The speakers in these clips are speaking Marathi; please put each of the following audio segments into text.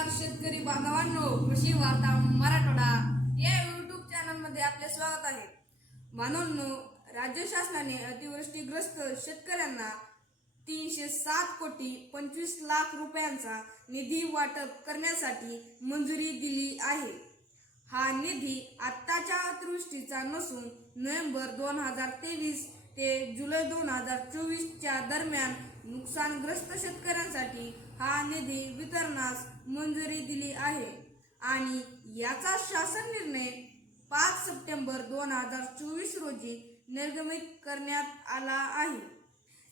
नमस्कार शेतकरी बांधवांनो कृषी वार्ता मराठवाडा या युट्यूब चॅनलमध्ये आपले स्वागत आहे. म्हणून राज्य शासनाने अतिवृष्टीग्रस्त शेतकऱ्यांना तीनशे सात कोटी पंचवीस लाख रुपयांचा निधी वाटप करण्यासाठी मंजुरी दिली आहे. हा निधी आत्ताच्या अतिवृष्टीचा नसून नोव्हेंबर दोन हजार तेवीस ते जुलै दोन हजार चोवीसच्या दरम्यान नुकसानग्रस्त शेतकऱ्यांसाठी हा निधी वितरणास मंजुरी दिली आहे. आणि याचा शासन निर्णय पाच सप्टेंबर दोन हजार चोवीस रोजी निर्गमित करण्यात आला आहे.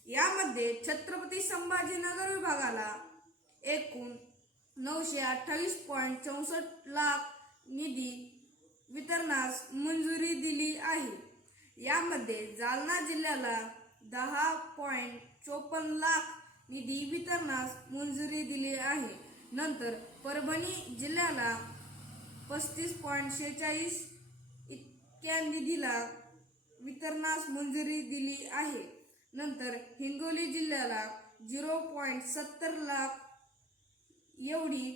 यामध्ये छत्रपती संभाजीनगर विभागाला एकूण नऊशे अठ्ठावीस पॉईंट चौसष्ट लाख निधी वितरणास मंजुरी दिली आहे. यामध्ये जालना जिल्ह्याला दहा पॉईंट चोपन्न लाख निधी वितरणास मंजुरी दिली आहे. नंतर परभणी जिल्ह्याला पस्तीस पॉईंट शेहेचाळीस इतक्या निधीला वितरणास मंजुरी दिली आहे. नंतर हिंगोली जिल्ह्याला झिरो पॉईंट सत्तर लाख एवढी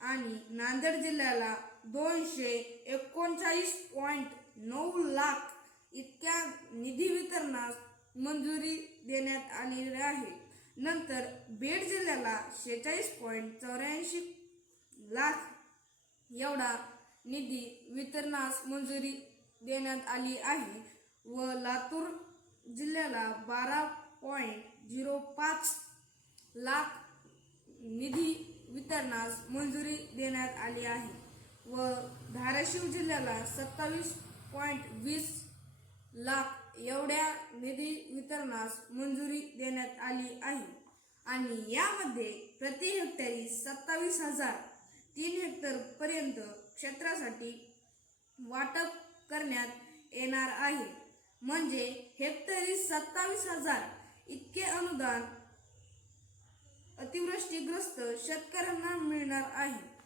आणि नांदेड जिल्ह्याला दोनशे एकोणचाळीस पॉईंट नऊ लाख इतक्या निधी वितरणास मंजुरी देण्यात आलेली आहे. नंतर बीड जिल्ह्याला शेहेचाळीस पॉईंट चौऱ्याऐंशी लाख एवढा निधी वितरणास मंजुरी देण्यात आली आहे व लातूर जिल्ह्याला बारा पॉईंट झिरो पाच लाख निधी वितरणास मंजुरी देण्यात आली आहे व धाराशिव जिल्ह्याला सत्तावीस पॉईंट वीस निधी वितरणास मंजुरी देण्यात आली आहे. आणि यामध्ये प्रति हेक्टरी सत्तावीस हजार तीन हेक्टर पर्यंत क्षेत्रासाठी वाटप करण्यात येणार आहे. म्हणजे हेक्टरी सत्तावीस हजार इतके अनुदान अतिवृष्टीग्रस्त शेतकऱ्यांना मिळणार आहे.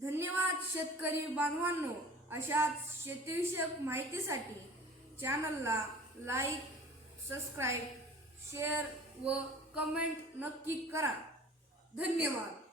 धन्यवाद शेतकरी बांधवांनो. अशाच शेतीविषयक माहितीसाठी चॅनलला लाईक सबस्क्राईब शेअर व कमेंट नक्की करा. धन्यवाद.